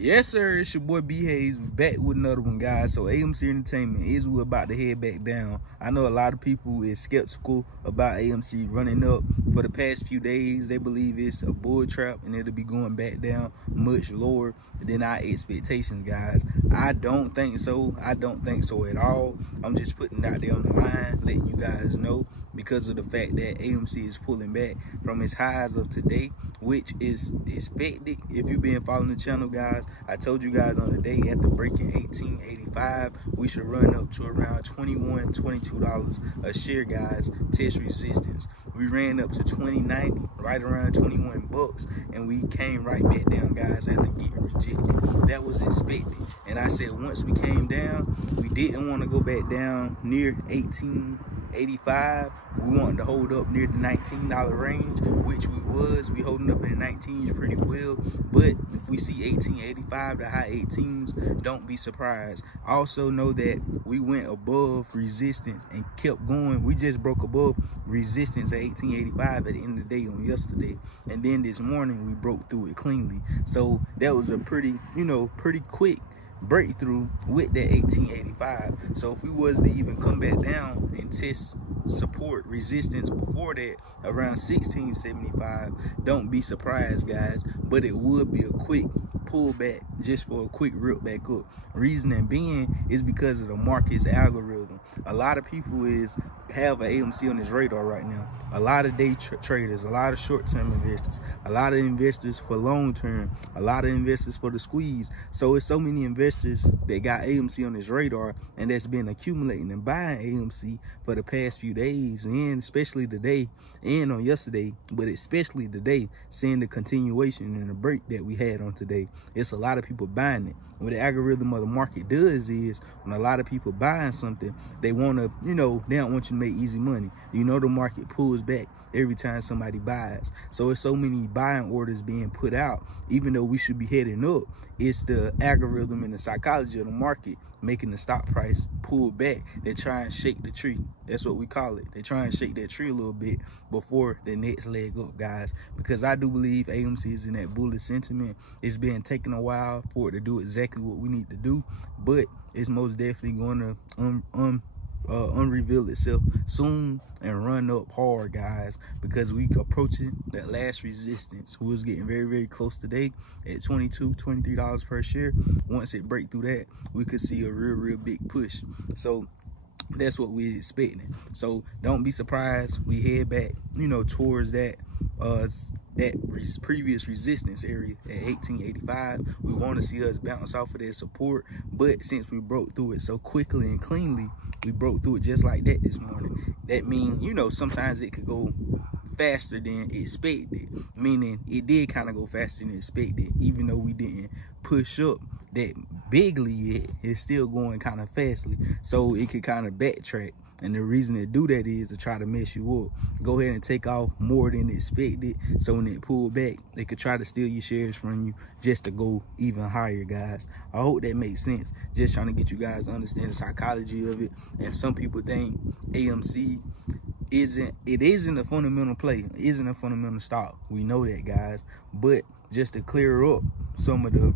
Yes, sir. It's your boy B Hayes back with another one, guys. So AMC Entertainment is we're about to head back down. I know a lot of people is skeptical about AMC running up for the past few days. They believe it's a bull trap and it'll be going back down much lower than our expectations, guys. I don't think so. I don't think so at all. I'm just putting it out there on the line, letting you guys know, because of the fact that AMC is pulling back from its highs of today, which is expected. If you've been following the channel, guys, I told you guys on the day after breaking 18.85, we should run up to around $21, $22 a share, guys. Test resistance. We ran up to 20.90, right around 21 bucks, and we came right back down, guys, after getting rejected. That was expected. And I said once we came down, we didn't want to go back down near 18.85. We wanted to hold up near the $19 range, which we holding up in the 19s pretty well. But if we see 18.85 to high 18s, don't be surprised. Also know that we went above resistance and kept going. We just broke above resistance at 18.85 at the end of the day on yesterday, and then this morning we broke through it cleanly. So that was a pretty quick breakthrough with that 18.85. So if we was to even come back down and test support resistance before that around 16.75, don't be surprised, guys. But it would be a quick pullback, just for a quick rip back up. Reasoning being is because of the market's algorithm. A lot of people have an AMC on his radar right now. A lot of day traders, a lot of short-term investors, a lot of investors for long-term, a lot of investors for the squeeze. So it's so many investors that got AMC on his radar, and that's been accumulating and buying AMC for the past few days, and especially today and on yesterday, but especially today, seeing the continuation and the break that we had on today. It's a lot of people buying it. What the algorithm of the market does is, when a lot of people buying something, they want to, they don't want you to make easy money. The market pulls back every time somebody buys. So it's so many buying orders being put out, even though we should be heading up. It's the algorithm and the psychology of the market making the stock price pull back. They try and shake the tree. That's what we call it. They try and shake that tree a little bit before the next leg up, guys. Because I do believe AMC is in that bullish sentiment. It's been taking a while for it to do exactly what we need to do, but it's most definitely going to unreveal itself soon and run up hard, guys, because we approaching that last resistance. We was getting very close today at $22-23 per share. Once it break through that, we could see a real big push. So that's what we're expecting. So don't be surprised we head back towards that previous resistance area at 18.85. We want to see us bounce off of that support, but since we broke through it so quickly and cleanly, we broke through it just like that this morning. That means sometimes it could go faster than expected, meaning it did kind of go faster than expected. Even though we didn't push up that bigly yet, it's still going kind of fastly, so it could kind of backtrack. And the reason to do that is to try to mess you up. Go ahead and take off more than expected, so when it pull back, they could try to steal your shares from you just to go even higher, guys. I hope that makes sense. Just trying to get you guys to understand the psychology of it. And some people think AMC isn't a fundamental play, isn't a fundamental stock. We know that, guys. But just to clear up some of the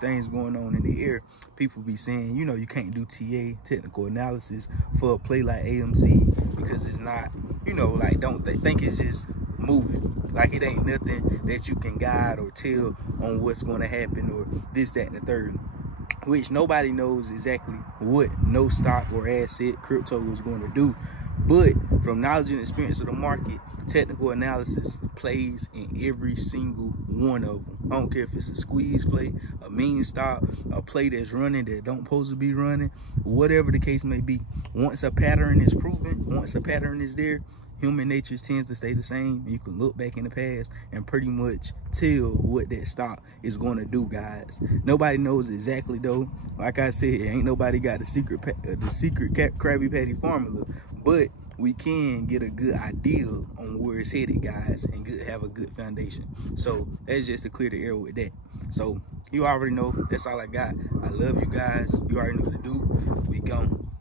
things going on in the air, people be saying you can't do TA, technical analysis, for a play like AMC, because it's not they think it's just moving, like it ain't nothing that you can guide or tell on what's going to happen or this, that, and the third, which nobody knows exactly what no stock or asset crypto is going to do. But from knowledge and experience of the market, technical analysis plays in every single one of them. I don't care if it's a squeeze play, a meme stock, a play that's running that don't supposed to be running, whatever the case may be. Once a pattern is proven, once a pattern is there, human nature tends to stay the same. You can look back in the past and pretty much tell what that stock is going to do, guys. Nobody knows exactly, though. Like I said, ain't nobody got the secret Krabby Patty formula, but we can get a good idea on where it's headed, guys, and have a good foundation. So that's just to clear the air with that. So you already know, that's all I got. I love you guys. You already know what to do. We gone.